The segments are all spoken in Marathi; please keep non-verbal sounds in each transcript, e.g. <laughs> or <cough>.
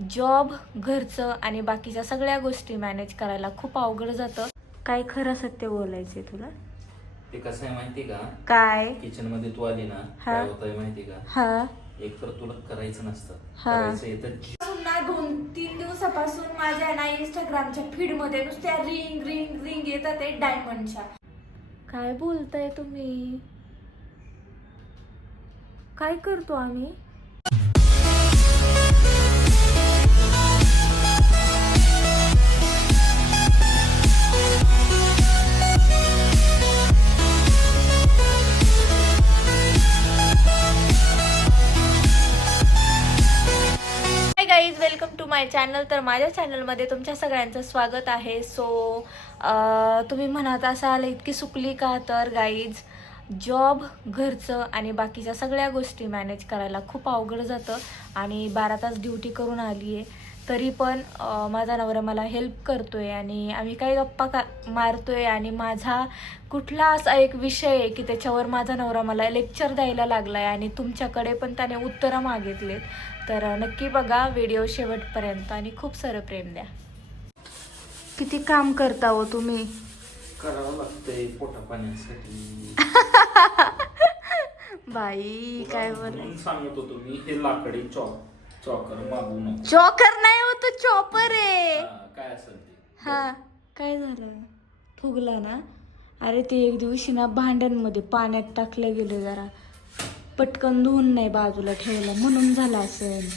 जॉब घरचं आणि बाकीच्या सगळ्या गोष्टी मॅनेज करायला खूप अवघड जातं. काय खरं सत्य बोलायचंय तुला? ते कसं आहे माहिती का? काय? किचनमध्ये तू आली ना हा. काय होत माहिती का? हा. एक तर तुला करायचं नसतं. हा. करायचं येतं पुन्हा दोन तीन दिवसापासून माझ्या ना इंस्टाग्रामच्या फीडमध्ये नुसत्या रिंग रिंग रिंग येतात ते डायमंडच्या काय बोलताय तुम्ही? काय करतो आम्ही? चॅनल तर माझ्या चॅनलमध्ये तुमच्या सगळ्यांचं स्वागत आहे. सो तुम्ही म्हणत असाल इतकी सुकली का तर गाईज जॉब घरचं आणि बाकीच्या सगळ्या गोष्टी मॅनेज करायला खूप अवघड जातं. आणि बारा तास ड्युटी करून आली आहे तरी पण माझा नवरा मला हेल्प करतोय आणि आम्ही काही गप्पा का मारतोय आणि माझा कुठला असा एक विषय आहे की त्याच्यावर माझा नवरा मला लेक्चर द्यायला लागलाय आणि तुमच्याकडे पण त्याने उत्तरं मागितलेत. तर नक्की बघा व्हिडिओ शेवटपर्यंत आणि खूप सारं प्रेम द्या. किती काम करता हो तुम्ही? करावं लागतंय पोटा पाण्यासाठी <laughs> बाई काय बोल? सांगत होतो मी हे लाकडी चॉक चॉकर मागू नको. चॉकर नाही हो तो चॉपर आहे. हा, काय असेल ते? हा काय झालं? फुगला ना? अरे ते एक दिवशी ना भांड्यांमध्ये पाण्यात टाकलं गेलं जरा. पटकन धुवून नाही बाजूला ठेवलं म्हणून झालं असेल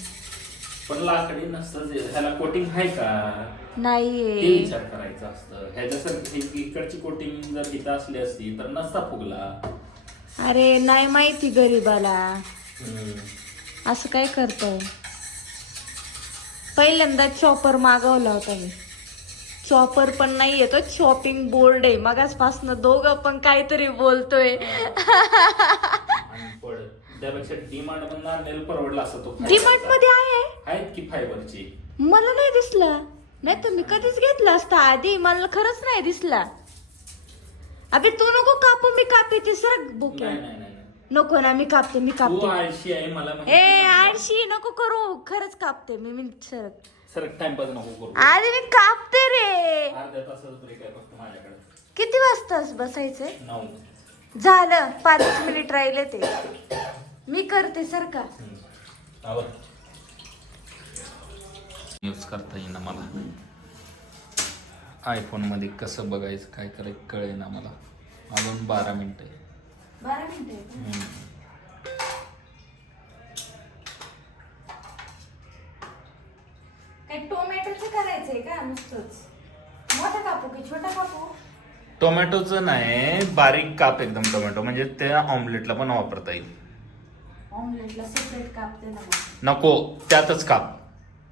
पण लाकडी नसतं जे- ह्याला कोटिंग आहे का? ते नाहीये विचार करायचं असतं. ह्याच्यासारखी ही- इकडची कोटिंग जर इथं असली असती तर नसता फुगला. अरे नाही माहिती गरीबाला. हम्म. असं काय करताय? पहिल्यांदा चॉपर मागवला होता मी. चॉपर पण नाही येतो शॉपिंग बोर्ड आहे. मगाचपासनं दोघं पण काहीतरी बोलतोय. त्यापेक्षा डिमांड परवडला तो डीमार्टमध्ये आहे? आहेत की फायबरची मला नाही दिसला. नाही तर मी कधीच घेतला असता आधी. मला खरंच नाही दिसला. अबे तू नको कापू मी कापते सर बुके नाही नाही नाही नाही. नको ना मी कापते मी तू कापते. आळशी आहे मला माहिती ए. आळशी नको करू. खरंच कापते मी मी सरक. सर टाइमपास नको करू. आधी मी कापते रे. अर्ध्या तासाचा ब्रेक आहे फक्त माझ्याकडे. किती वाजतास बसायचंय? नऊ. झालं पाच मिनिट राहिले ते. मी करते सर का? यूज करता येईना मला. आयफोनमध्ये कसं बघायचं काय करायचं कळे ना मला. अजून बारा मिनिटं आहे. बारा मिनिट. काय टोमॅटोचं करायचंय का नुसतंच? मोठा कापू की छोटा कापू? टोमॅटोचं नाही बारीक काप एकदम टोमॅटो म्हणजे ते ऑमलेटला पण वापरता येईल. ऑमलेटला सेपरेट कापते ना मग. नको त्यातच काप.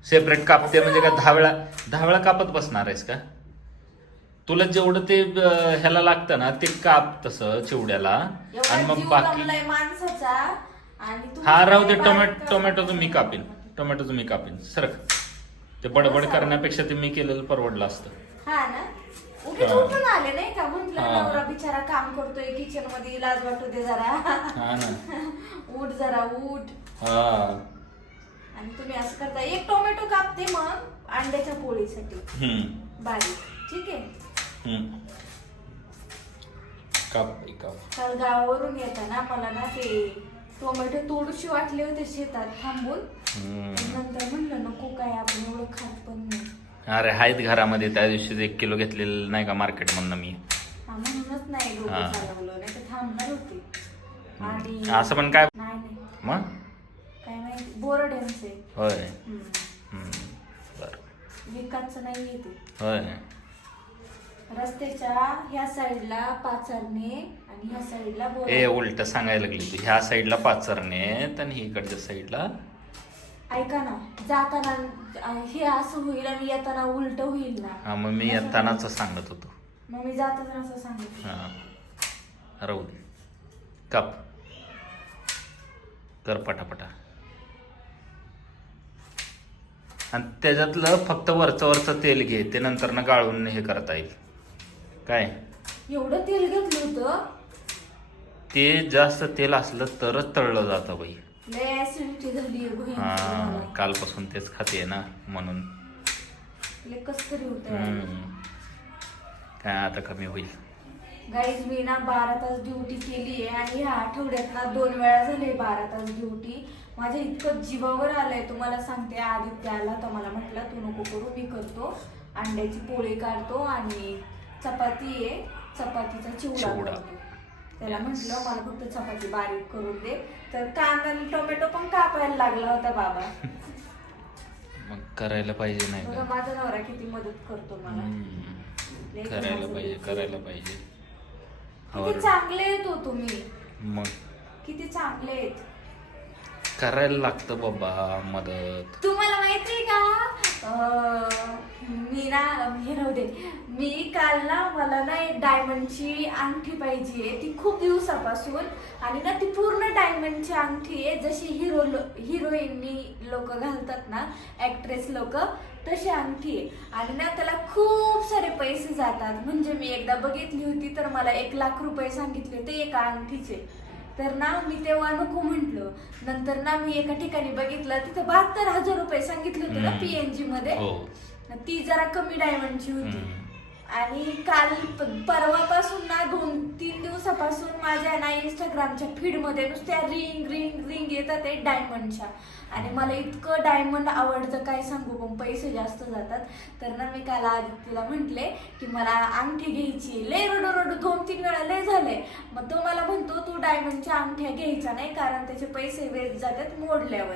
सेपरेट कापते म्हणजे का दहा वेळा दहा वेळा कापत बसणार आहेस का? तुला जेवढं ते अं, ह्याला लागतं ना ते काप तसं चिवड्याला. आणि मग जीव बाकी जमलाय माणसाचा. आणि तुम्ही हा राहू दे टोमॅटो टोमॅटोचं मी कापीन. टोमॅटोचं मी कापीन. सरक. ते बडबड करण्यापेक्षा ते मी केलेलं परवडलं असतं. हा ना? उगीच हा. उठून आले नाही का? म्हंटल हा. नवरा बिचारा काम करतोय किचनमध्ये लाज वाटू दे जरा. हा ना. <laughs> उठ जरा उठ. हा. आणि तुम्ही असं करता. एक टोमॅटो कापते मग अंड्याच्या पोळीसाठी. हम्म. बारीक. ठीक आहे? काप काप. काल गावावरून येताना मला ना ते टोमॅटो तोडूशी वाटले होते शेतात थांबून. नंतर म्हणलं नको काय आपण एवढं खात पण नाही. अरे आहेत घरामध्ये त्या दिवशी एक किलो घेतलेलं नाही का मार्केट मधनं मी. हा, म्हणूनच नाही हा. चालवलं नाही तर थांबणार होते. आणि असं पण काय? नाही नाही. मग? काय माहिती बोरड्यांचे होय. हम्म. हम्म. बर. विकासचं नाही येते होय. रस्त्याच्या ह्या साईडला पाचरणे आणि ह्या साईडला ए बोरड उलट सांगायला लागली तू. ह्या साईडला पाचरणे आणि ही इकडच्या साईडला ऐका ना जाताना अं, हे असं होईल आणि येताना उलट होईल ना. हा मग मी येतानाच सांगत होतो. मग मी जाताना असं सांगितलं हा. राहू दे. काप. कर पटापटा. आणि त्याच्यातलं फक्त वरचं वरचं तेल घे ते नंतर ना गाळून हे करता येईल. काय? एवढं तेल घेतलं होतं? ते जास्त तेल असलं तरच तळलं जातं बाई. लय ऍसिडिटी झाली हा कालपासून तेच खाते ना म्हणून. कस तरी होत हम्म. काय आता कमी होईल. गाईज मी ना बारा तास ड्युटी केली आहे आणि ह्या आठवड्यात ना दोन वेळा झाले बारा तास ड्युटी माझ्या इतकं जीवावर आलंय तुम्हाला सांगते आदित्य आला तर मला म्हटलं तू नको करू मी करतो. अंड्याची पोळी काढतो आणि चपाती आहे. चपातीचा चिवडा त्याला म्हटलं मला फक्त चपाती बारीक करून दे. तर कांदा आणि टोमॅटो पण कापायला लागला होता बाबा. मग करायला पाहिजे नाही बघा का? माझा नवरा किती मदत करतो मला. हम्म. करायला पाहिजे करायला पाहिजे. किती चांगले आहेत हो तुम्ही. मग? किती चांगले आहेत. करायला लागतं बाबा मदत. तुम्हाला माहितीये का? अं, मी ना हे राहू दे. मी काल ना मला ना एक डायमंडची अंगठी पाहिजे ती खूप दिवसापासून आणि ना ती पूर्ण डायमंडची अंगठी आहे. जशी हिरो हिरोईननी लोक घालतात ना ऍक्ट्रेस लोक तशी अंगठी आहे. आणि ना त्याला खूप सारे पैसे जातात. म्हणजे मी एकदा बघितली होती तर मला एक लाख रुपये सांगितले होते एका अंगठीचे. तर ना मी तेव्हा नको म्हंटल नंतर ना मी एका ठिकाणी बघितलं तिथं बहात्तर हजार रुपये सांगितले होते ना हम्म. पीएनजी मध्ये हो ती जरा कमी डायमंडची होती हम्म. आणि काल प- परवापासून ना दोन तीन दिवसापासून माझ्या ना इंस्टाग्रामच्या फीडमध्ये नुसत्या रिंग रिंग रिंग येतात आहे डायमंडच्या आणि मला इतकं डायमंड आवडतं काय सांगू पण पैसे जास्त जातात. तर ना मी काल आदित्यला म्हटले की मला अंगठी घ्यायची लय रडू रडू दोन तीन वेळा लय झाले मग तो मला म्हणतो तू डायमंडच्या अंगठ्या घ्यायचा नाही कारण त्याचे पैसे वेस्ट जातात मोडल्यावर.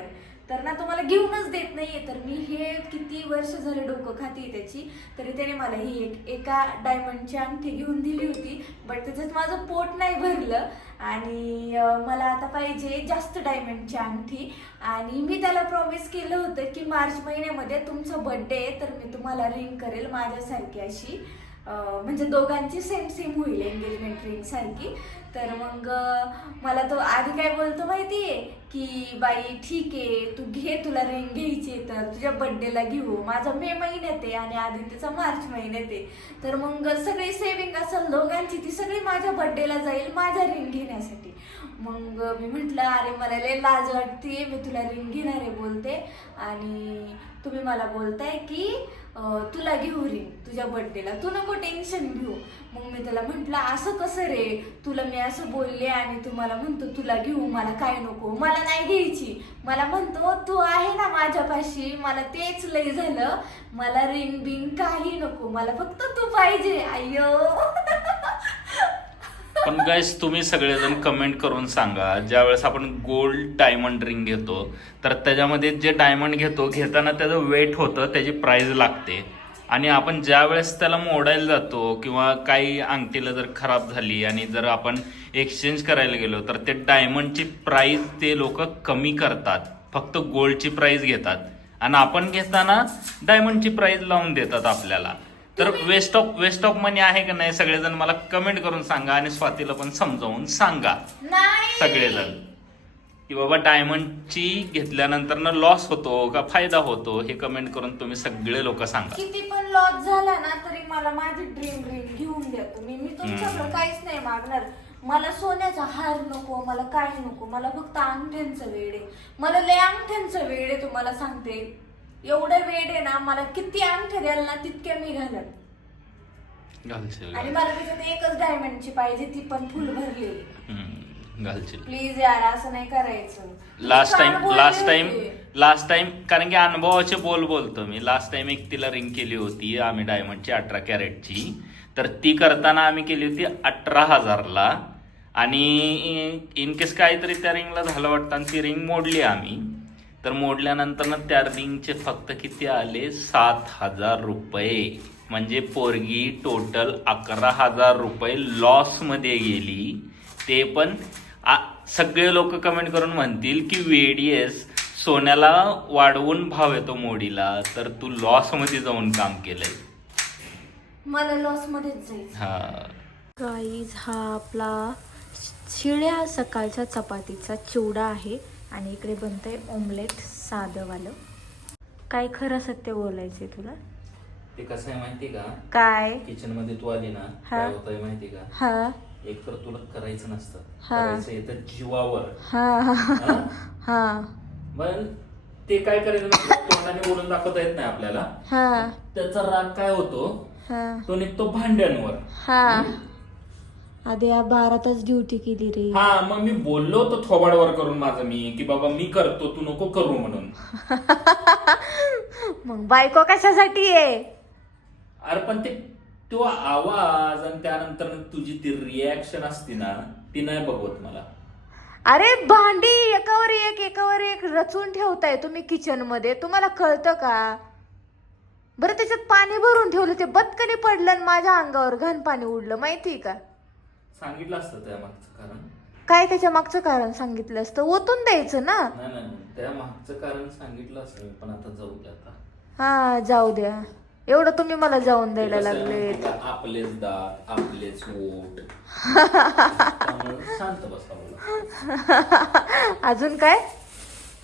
तर ना तो मला घेऊनच देत नाहीये. तर मी हे किती वर्ष झाले डोकं खाती त्याची तरी त्याने मला ही एक एका डायमंडची अंगठी घेऊन दिली होती. बट त्याच्यात माझं पोट नाही भरलं. आणि मला आता पाहिजे जास्त डायमंडची अंगठी. आणि मी त्याला प्रॉमिस केलं होतं की मार्च महिन्यामध्ये तुमचा बड्डे आहे तर मी तुम्हाला रिंग करेल माझ्यासारखी अशी. म्हणजे दोघांची सेम सेम होईल एंगेजमेंट रिंग सारखी. तर मग मला तो आधी काय बोलतो माहिती आहे की बाई ठीक आहे तू घे तुला रिंग घ्यायची तर तुझ्या बड्डेला घेऊ. माझा मे महिन्यात आहे आणि आदित्यचा मार्च महिन्यात आहे. तर मग सगळी सेविंग असेल दोघांची ती सगळी माझ्या बड्डेला जाईल माझ्या रिंग घेण्यासाठी. मग मी म्हटलं अरे मला लय लाज वाटते मी तुला रिंग घेणार आहे बोलते. आणि तुम्ही मला बोलताय की तुला घेऊ रे तुझ्या बर्थडेला तू नको टेन्शन घेऊ. मग मी त्याला म्हंटल असं कसं रे? तुला मी असं बोलले आणि तू मला म्हणतो तुला घेऊ मला काय नको. मला नाही घ्यायची. मला म्हणतो तू आहे ना माझ्यापाशी. मला तेच लय झालं. मला रिंग बिंग काही नको. मला फक्त तू पाहिजे अय्यो <laughs> पण गाईस तुम्ही सगळेजण कमेंट करून सांगा. ज्यावेळेस आपण गोल्ड डायमंड रिंग घेतो तर त्याच्यामध्ये जे डायमंड घेतो घेताना त्याचं वेट होतं त्याची प्राईज लागते. आणि आपण ज्या वेळेस त्याला मोडायला जातो किंवा काही अंगठीला जर खराब झाली आणि जर आपण एक्सचेंज करायला गेलो तर ते डायमंडची प्राईज ते लोक कमी करतात. फक्त गोल्डची प्राईज घेतात. आणि आपण घेताना डायमंडची प्राईज लावून देतात आपल्याला. तर waste of waste of money आहे का नाही सगळेजण मला कमेंट करून सांगा आणि स्वातीला पण समजावून सांगा. सगळेजण. की बाबा डायमंडची घेतल्यानंतर ना लॉस होतो का फायदा होतो हे कमेंट करून तुम्ही सगळे लोक सांगा. किती पण लॉस झाला ना तरी मला माझी ड्रीम रिंग घेऊन द्या तुम्ही. मी तुमच्याकडे. काहीच नाही मागणार. मला सोन्याचा हार नको मला काय नको. मला फक्त अंगठ्यांचं वेड आहे. मला लय अंगठ्यांचं वेड आहे तुम्हाला सांगते. एवढं वेड आहे ना मला किती अंगठ्या द्याल ना तितक्या मी घालत. घालशील आणि मला त्याच्यात एकच डायमंडची पाहिजे ती पण फुल भरलेली हम्म, घालशील. प्लीज यार असं नाही करायचं. लास्ट मी काल टाइम बोलले लास्ट टाइम होते. लास्ट टाइम कारण की अनुभवाचे बोल बोलतो मी. लास्ट टाइम एक तिला रिंग केली होती आम्ही डायमंडची अठरा कॅरेटची तर ती करताना आम्ही केली होती अठरा हजारला. आणि इन केस काहीतरी त्या रिंगला झालं वाटतं आणि ती रिंग मोडली आम्ही. तर मोडल्यानंतर ना त्या रिंगचे फक्त किती आले? सात हजार रुपये. म्हणजे पोरगी टोटल अकरा हजार रुपये लॉसमध्ये गेली. ते पण सगळे लोक कमेंट करून म्हणतील की वेडीएस सोन्याला वाढवून भाव येतो मोडीला तर तू लॉसमध्ये जाऊन काम केलंय. मला लॉस मध्येच जायचं. हा. गाईज हा आपला शिळ्या सकाळच्या चपातीचा चिवडा आहे. आणि इकडे बनतंय ऑमलेट साधंवालं. काय खरं सत्य बोलायचंय तुला? ते कसं आहे माहिती का? काय? किचनमध्ये तू आली ना हा. काय होतंय माहिती का? हा. एक तर तुला करायचं नसतं. हा. करायचं येतं जीवावर. हा. हा? मग ते काय करायचं नसतं तोंडाने बोलून दाखवता येत नाही आपल्याला. हा. त्याचा राग काय होतो? हा. तो निघतो भांड्यांवर. हा. आधी या बारातच ड्युटी केली रे. हा मग मी बोललो होतो थोबाडवर करून माझं मी की बाबा मी करतो तू नको करू म्हणून. <laughs> मग बायको कशासाठी आहे? अरे पण ते तो आवाज आणि त्यानंतर तुझी ती रिॲक्शन असते ना ती नाही बघवत मला. अरे भांडी एकावर एक एकावर एक रचून ठेवताय तुम्ही किचनमध्ये. तुम्हाला कळतं का? बरं त्याच्यात पाणी भरून ठेवलं ते बदकनी पडलं आणि माझ्या अंगावर घाण पाणी उडलं. माहिती का? सांगितलं असतं त्या मागचं कारण. काय त्याच्या मागचं कारण सांगितलं असतं? ओतून द्यायचं ना? नाही नाही त्या मागचं कारण सांगितलं असतं पण आता जाऊ दे आता. हा जाऊ द्या. एवढं तुम्ही मला जाऊन ते द्यायला कसं आहे लागले. का? आपलेच दात आपलेच त्यामुळे शांत बसावं <laughs> अजून काय?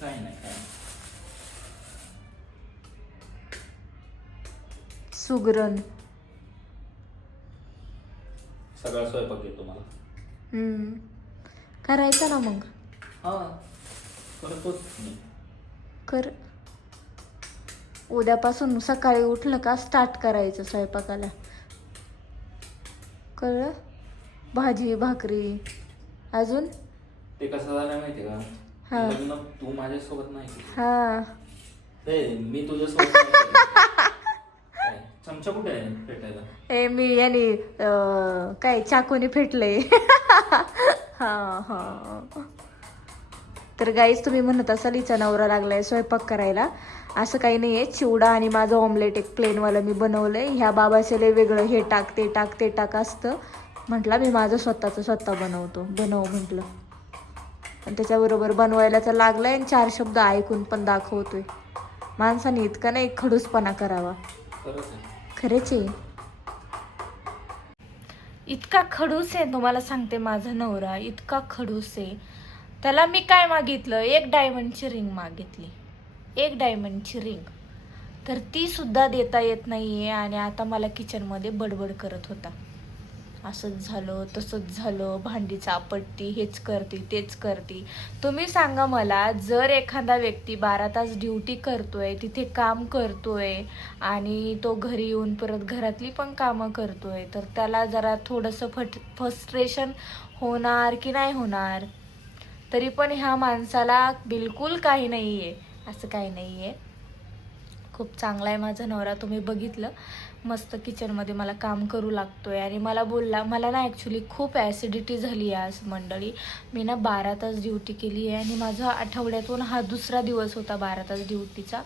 काय नाही काय नाही. सुगरण. सगळा स्वयंपाक येतो मला. हम्म. करायचं ना मग. हा. करतोच मी. कर. उद्यापासून सकाळी उठलं का स्टार्ट करायचं स्वयंपाकाला. कळलं? भाजी भाकरी. अजून? ते कसं झालं माहिती का? हा. लग्न तू माझ्यासोबत नाही केलं. हा. ते मी तुझ्यासोबत नाही केलं. चमचा कुठे आहे पेटायला हे मी याने काय चाकूने फेटलंय. <laughs> हा हा. तर गाईच तुम्ही म्हणत असाल हिचा नवरा लागलाय स्वयंपाक करायला. असं काही नाहीये चिवडा आणि माझं ऑमलेट एक प्लेनवालं मी बनवलंय. ह्या बाबाचे लय वेगळं हे टाक ते टाक ते टाक असतं. म्हटलं मी माझं स्वतःचं स्वतः बनवतो. बनव म्हटलं. आणि त्याच्याबरोबर बनवायला तर लागलाय आणि चार शब्द ऐकून पण दाखवतोय. माणसाने इतका नाही खडूसपणा करावा. खरंच आहे. इतका खडूस आहे तुम्हाला सांगते माझा नवरा इतका खडूस आहे. त्याला मी काय मागितलं? एक डायमंडची रिंग मागितली. एक डायमंडची रिंग तर ती सुद्धा देता येत नाहीये आणि आता मला किचनमध्ये बडबड करत होता. असंच झालं तसंच झालं भांडी चापटती हेच करते तेच करते. तुम्ही सांगा मला जर एखादा व्यक्ती बारा तास ड्युटी करतोय तिथे काम करतोय आणि तो घरी येऊन परत घरातली पण कामं करतोय तर त्याला जरा थोडंसं फट फस्ट्रेशन होणार की नाही होणार? तरी पण ह्या माणसाला बिलकुल काही नाही आहे असं काही नाही आहे खूप चांगला आहे माझा नवरा तुम्ही बघितलं. मस्त किचनमध्ये मला काम करू लागतोय. आणि मला बोलला मला ना ॲक्च्युली खूप ॲसिडिटी झाली आहे आज मंडळी. मी ना बारा तास ड्युटी केली आहे आणि माझा आठवड्यातून हा दुसरा दिवस होता बारा तास ड्युटीचा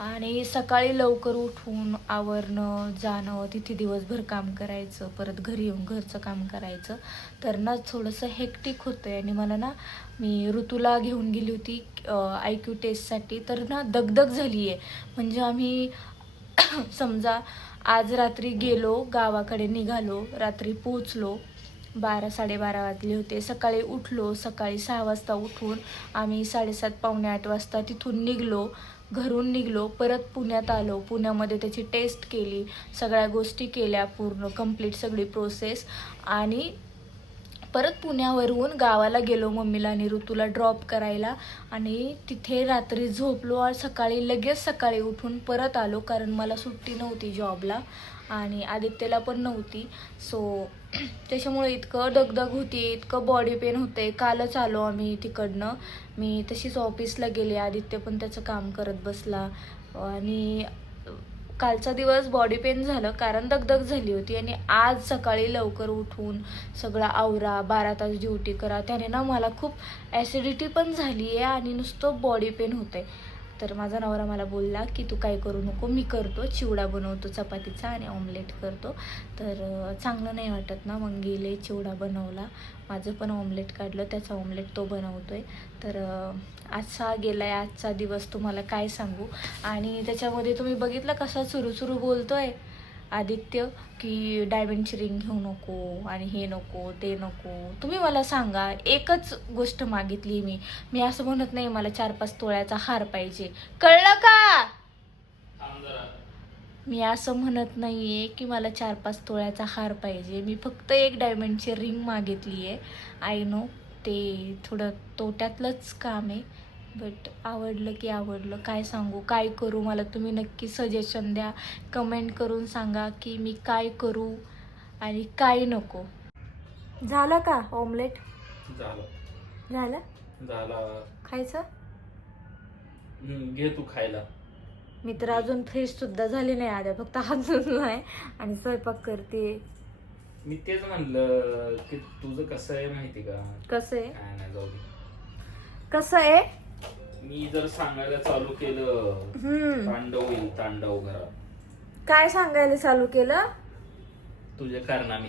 आणि सकाळी लवकर उठून आवरणं जाणं तिथे दिवसभर काम करायचं परत घरी येऊन घरचं काम करायचं तर ना थोडंसं हेक्टिक होतं आहे आणि मला ना मी ऋतूला घेऊन गेली होती आय क्यू टेस्टसाठी तर ना दगदग झाली आहे म्हणजे आम्ही <coughs> समजा आज रात्री गेलो गावाकडे निघालो रात्री पोचलो बारा साडेबारा वाजले होते. सकाळी उठलो सकाळी सहा वाजता उठून आम्ही साडेसात पावणे आठ वाजता तिथून निघलो. घरून निघलो परत पुण्यात आलो. पुण्यामध्ये त्याची टेस्ट केली. सगळ्या गोष्टी केल्या पूर्ण कंप्लीट सगळी प्रोसेस आणि परत पुण्यावरून गावाला गेलो मम्मीला आणि ऋतूला ड्रॉप करायला. आणि तिथे रात्री झोपलो आणि सकाळी लगेच सकाळी उठून परत आलो कारण मला सुट्टी नव्हती जॉबला आणि आदित्यला पण नव्हती. सो <clears throat> त्याच्यामुळे इतकं दगदग होती इतकं बॉडी पेन होते. कालच आलो आम्ही तिकडनं. मी तशीच ऑफिसला गेले. आदित्य पण त्याचं काम करत बसला. आणि कालचा दिवस बॉडी पेन झालं कारण दगदग झाली होती. आणि आज सकाळी लवकर उठून सगळं आवरा बारा तास ड्युटी करा. त्याने ना मला खूप ॲसिडिटी पण झाली आहे आणि नुसतं बॉडी पेन होतंय. तर माझा नवरा मला बोलला की तू काय करू नको मी करतो. चिवडा बनवतो चपातीचा आणि ऑमलेट करतो. तर चांगलं नाही वाटत ना. मग गेले चिवडा बनवला. माझं पण ऑमलेट काढलं त्याचा ऑमलेट तो बनवतो आहे तर आजचा गेला आहे आजचा दिवस तुम्हाला काय सांगू? आणि त्याच्यामध्ये तुम्ही बघितलं कसा सुरू सुरू आहे आदित्य की डायमंडची रिंग घेऊ नको आणि हे नको ते नको. तुम्ही मला सांगा एकच गोष्ट मागितली मी. मी असं म्हणत नाही मला चार पाच तोळ्याचा हार पाहिजे. कळलं का? मी असं म्हणत नाही आहे की मला चार पाच तोळ्याचा हार पाहिजे. मी फक्त एक डायमंडची रिंग मागितली आहे आय नो ते थोडं तोट्यातलंच काम आहे. बट आवडलं की आवडलं. काय सांगू? काय करू? मला तुम्ही नक्की सजेशन द्या. कमेंट करून सांगा की मी काय करू आणि काय नको. झालं का ऑमलेट झालं. झालं? झाला. खायचं? घे तू खायला. मी तर अजून फ्रेश सुद्धा झाली नाही आद्या फक्त हात धुतलाय आणि स्वयंपाक करते. मी तेच म्हणलं की तुझं कसं आहे माहिती का? कसं आहे? काय नाही जाऊ दे. कसं आहे? मी जर सांगायला चालू केलं हम्म. तांडव होईल तांडव घरात. काय सांगायला चालू केलं? तुझ्या कारणाने.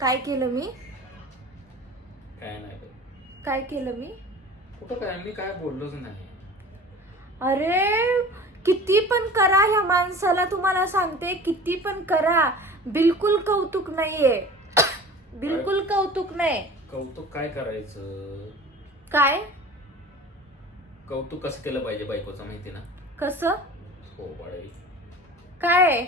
काय केलं मी? काय नाही बाई. काय केलं मी? कुठं काय? मी काय बोललोच नाही. अरे किती पण करा ह्या माणसाला तुम्हाला सांगते किती पण करा बिलकुल कौतुक नाहीये. <coughs> बिलकुल कौतुक नाही. कौतुक काय करायचं? काय? कौतुक कसं केलं पाहिजे बायकोचं माहिती ना? कसं? हो बाळे काय?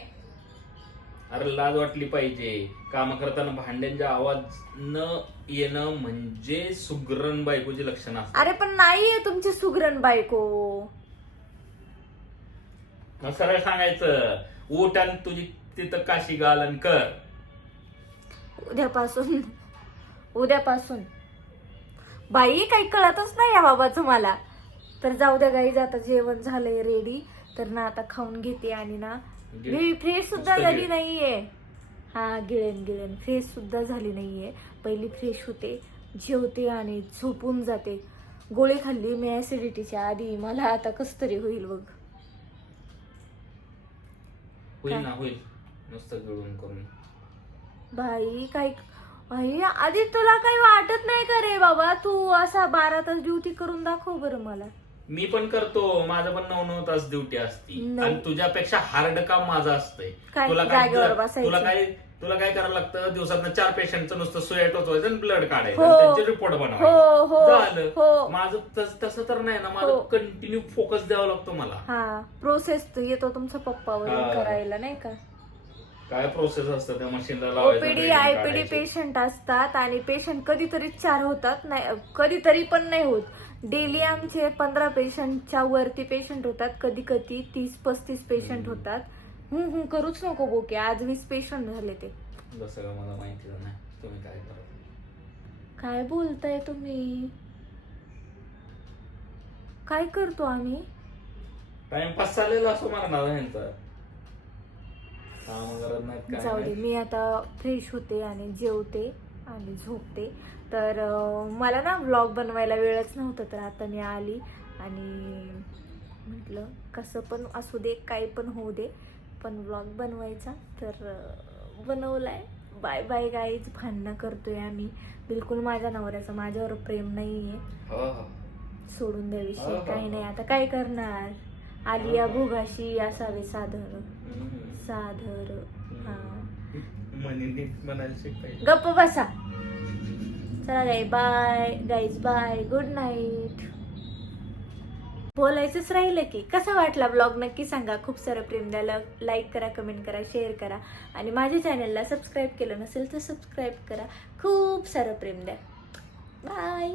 अरे लाज वाटली पाहिजे. काम करताना भांड्यांचा आवाज न येणं म्हणजे सुग्रण बायकोची लक्षणं अरे पण नाहीये तुमची सुगरण बायको. मग सरळ सांगायचं उठ आणि तुझी तिथं काशी आणि कर. उद्यापासून उद्यापासून. बाई काही कळतच नाही या बाबाचं मला. तर जाऊ द्या गाई आता जेवण झालंय रेडी तर ना आता खाऊन घेते आणि ना मी फ्रेश सुद्धा नुसतं झाली गिळ. नाहीये. हा गिळेन गिळेन. फ्रेश सुद्धा झाली नाहीये. पहिली फ्रेश होते जेवते आणि झोपून जाते. गोळी खाल्ली मी ऍसिडिटीच्या आधी. मला आता कस तरी होईल बघ. होईल ना होईल. नुसतं गिळून करून. बाई काय बाई आधी तुला काही वाटत नाही का रे बाबा? तू असा बारा तास ड्युटी करून दाखव बरं मला. मी पण करतो. माझं पण नऊ नऊ तास ड्युटी असती. आणि तुझ्यापेक्षा हार्ड काम माझं असतंय. काय? तुला काय जागेवर बसायचं. तुला काय तुला काय करायला लागतं दिवसात चार पेशंटचं नुसतं सुया टोचवायचं आणि ब्लड काढायचं हो. आणि त्यांचे रिपोर्ट हो, बनवायचे हो, झालं हो. माझं तस- तसं तर नाही ना हो. कंटिन्यू फोकस द्यावा लागतो मला हा प्रोसेस येतो तुमचा पप्पा वगैरे हा. करायला नाही का काय प्रोसेस असतं त्या मशीनला ओपीडी आयपीडी काढायची. पेशंट असतात आणि पेशंट कधीतरी चार होतात नाही कधीतरी पण नाही होत डेली आमचे पंधरा पेशंटच्या वरती पेशंट होतात कधी कधी तीस पस्तीस पेशंट होतात हम्म हम्म करूच नको बोके आज वीस पेशंट झाले ते मला माहिती नाही. तुम्ही काय करा? काय बोलताय तुम्ही? काय करतो आम्ही? टाइमपास चाललेला असो काम करत नाहीत काय जाऊ दे नाही. मी आता फ्रेश होते आणि जेवते आणि झोपते. तर अं, मला ना व्लॉग बनवायला वेळच नव्हता तर आता मी आली आणि म्हटलं कसं पण असू दे काही पण होऊ दे पण व्लॉग बनवायचा. तर अं, बनवलाय. बाय बाय गाईच भांडणं करतोय आम्ही. बिलकुल माझ्या नवऱ्याचं माझ्यावर प्रेम नाही आहे हो, हो. सोडून द्या विषय. हो, काही. नाही आता काय करणार? आली या भोगाशी असावे साधर. साधर हा. गप्प बसा. चला guy bye guys bye good night बोलायचंच राहिलं की. कसा वाटला ब्लॉग नक्की सांगा. खूप सारं प्रेम द्या लाईक करा कमेंट करा शेअर करा. आणि माझ्या चॅनलला सबस्क्राईब केलं नसेल तर सबस्क्राईब करा. खूप सारं प्रेम द्या. बाय